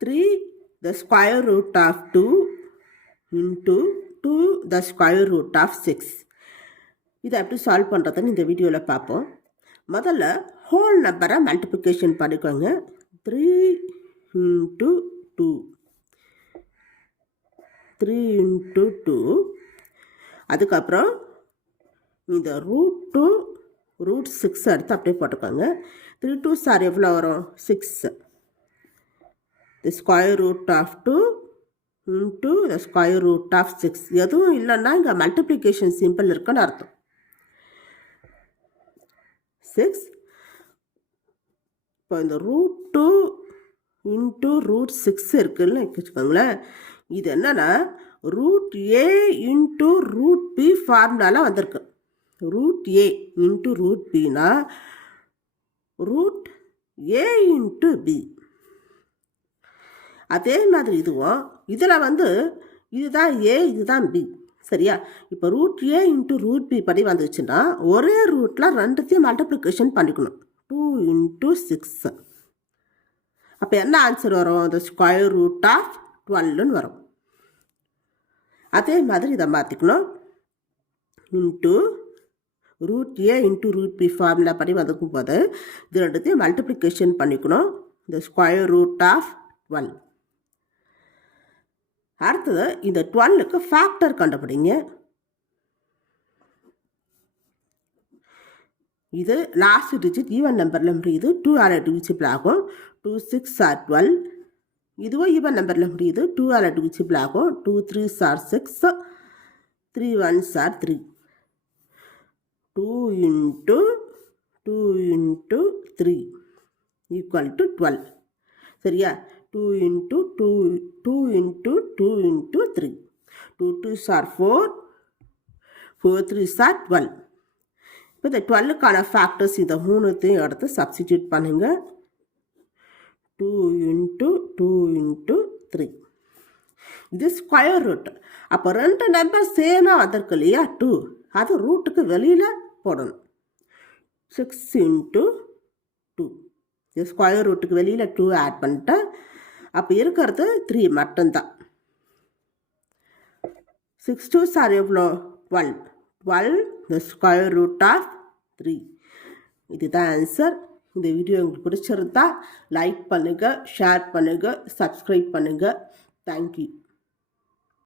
3 the square root of 2 into 2 the square root of 6. இதை எப்படி solve பண்ணுறதுன்னு இந்த வீடியோவில் பார்ப்போம். முதல்ல ஹோல் நம்பரை மல்டிப்ளிகேஷன் பண்ணிக்கோங்க. 3 into 2 3 into 2. அதுக்கப்புறம் இந்த ரூட் 2 ரூட் 6 எடுத்து அப்படியே போட்டுக்கோங்க. 3 2s are எவ்வளோ வரும்? 6. the square root of 2 into the square root of 6. எதுவும் இல்லைன்னா இங்கே மல்டிப்ளிகேஷன் சிம்பிள் இருக்குன்னு அர்த்தம். 6. இப்போ இந்த ரூட் 2 இன்ட்டு ரூட் 6 இருக்குன்னு வச்சுக்கோங்களேன். இது என்னன்னா root A into root B ஃபார்முலாவில் வந்திருக்கு. Root A into root Bina root A into B. அதே மாதிரி இதுவும் இதில் இதுதான் ஏ இதுதான் பி, சரியா? இப்போ root A into root B படி வந்துச்சுன்னா ஒரே ரூட்டில் ரெண்டுத்தையும் மல்டிப்ளிகேஷன் பண்ணிக்கணும். 2 into 6. அப்போ என்ன ஆன்சர் வரும்? the square root of 12ன்னு வரும். அதே மாதிரி இதை மாற்றிக்கணும். Into root A into root B formula படி வந்துக்கும் போது இது ரெண்டுத்தையும் மல்டிப்ளிகேஷன் பண்ணிக்கணும். the square root of 12. அடுத்தது இந்த 12க்கு ஃபேக்டர் கண்டுபிடிங்க. இது லாஸ்ட் டிஜிட் ஈவன் நம்பரில் முடியுது. 2 ஆல் டிவிசிபிள் ஆகும். 2 6 are 12. இதுவும் ஈவன் நம்பரில் முடியுது. 2 ஆல் டிவிசிபிள் ஆகும். 2 3s are 6. 3 1s are 3. 2 into 2 into 3 equal to 12. சரியா? 2 into 2 2 into 2 into 3. 2 2s are 4. 4 3s are 12. இப்போ இந்த 12க்கான ஃபேக்டர்ஸ் இந்த மூணுத்தையும் எடுத்து சப்ஸ்டிடியூட் பண்ணுங்க. 2 into 2 into 3. இது ஸ்கொயர் ரூட். அப்போ ரெண்டு நம்பர் சேமாக வந்திருக்கு இல்லையா? 2 அது ரூட்டுக்கு வெளியில் போடணும். 6 into 2. இது ஸ்கொயர் ரூட்டுக்கு வெளியில் 2 ஆட் பண்ணிட்டேன். அப்போ இருக்கிறது 3 மட்டும்தான். 6 2s are எவ்வளோ? 12. 12 the square root of 3. இதுதான் ஆன்சர். இந்த வீடியோ உங்களுக்கு பிடிச்சிருந்தா லைக் பண்ணுங்கள், ஷேர் பண்ணுங்கள், சப்ஸ்கிரைப் பண்ணுங்கள். தேங்க்யூ.